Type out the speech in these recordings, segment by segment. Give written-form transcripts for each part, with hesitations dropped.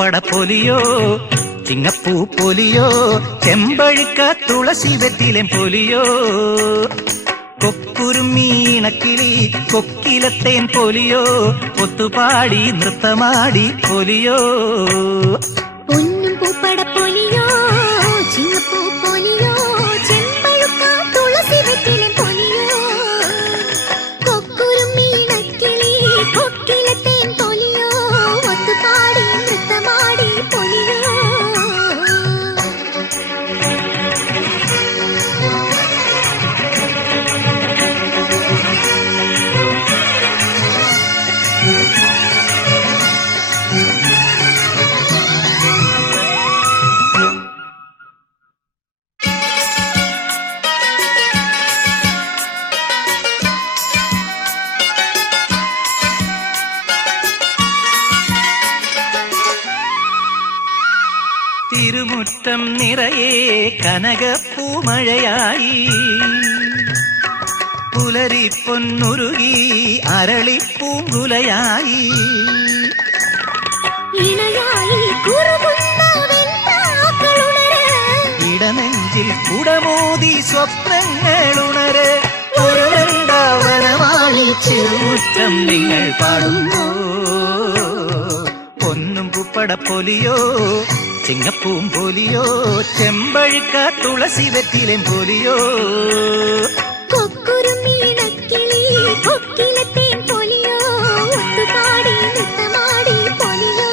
പൂപ്പട പൊലിയോ ചിങ്ങപ്പൂ പൊലിയോ ചെമ്പഴുക്ക തുളസി വെറ്റിലേം പൊലിയോ കൊക്കുരുമീണക്കിളി കൊക്കിലത്തേൻ പൊലിയോ ഒത്തുപാടി നൃത്തമാടി പൊലിയോ പൊന്നും പൂപ്പട പൊലിയോ ചിങ്ങപ്പൂ പൊലിയോ ചെമ്പഴുക്ക തുളസി വെറ്റിലേം പൊലിയോ കൊക്കുരുമീണക്കിളി കൊക്കിലത്തേൻ പൊലിയോ ഒത്തുപാടി നൃത്തമാടി പൊലിയോ തിരുമുറ്റം നിറയെ കനകപ്പൂമഴയായി പുലരി പൊന്നുരുകി അരളിപ്പൂങ്കുലയായി ഇടനെഞ്ചിൽ കുടമോതി സ്വപ്നങ്ങളുണര് ഒരു വൃന്ദാവനമായി ചെറുമുറ്റം നിങ്ങൾ പാടുമ്പോ പൊന്നും പൂപ്പട പൊലിയോ ചിങ്ങപ്പൂം പൊലിയോ ചെമ്പഴുക്ക തുളസി വെറ്റിലേം പൊലിയോ കൊക്കുരുമീണക്കിളി കൊക്കിലത്തേൻ പൊലിയോ ഒത്തുപാടി നൃത്തമാടി പൊലിയോ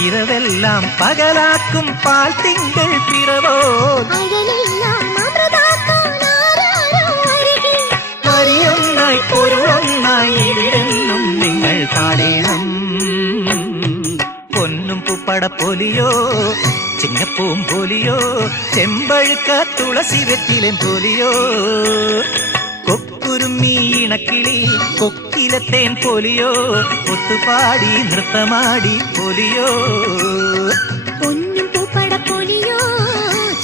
ഇരവെല്ലാം പകലാക്കും പാൽ തിങ്കൾ പിറവോ വരിയൊന്നായി പൊരുളൊന്നായി ഇവിടെന്നും നിങ്ങൾ പാടേണം പൊന്നും പൂപ്പട പൊലിയോ ചിങ്ങപ്പൂം പൊലിയോ ചെമ്പഴുക്ക തുളസി വെറ്റിലേം പൊലിയോ കൊക്കുരുമീണക്കിളി കൊക്കിലത്തേൻ പൊലിയോ ഒത്തുപാടി നൃത്തമാടി പൊലിയോ പൊന്നും പൂപ്പട പൊലിയോ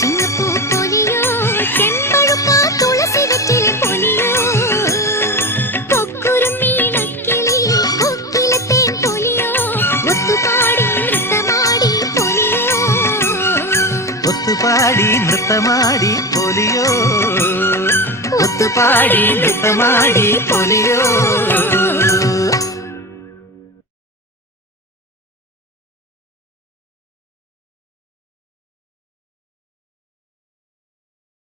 ചിങ്ങപ്പൂ പൊലിയോ ചെമ്പഴുക്ക തുളസി വെറ്റിലേം പൊലിയോ കൊക്കുരുമീണക്കിളി കൊക്കിലത്തേൻ പൊലിയോ ഒത്തുപാടി നൃത്തമാടി പൊലിയോ ഒത്തുപാടി നൃത്തമാടി പൊലിയോ ഒത്തുപാടി നൃത്തമാടി പൊലിയോ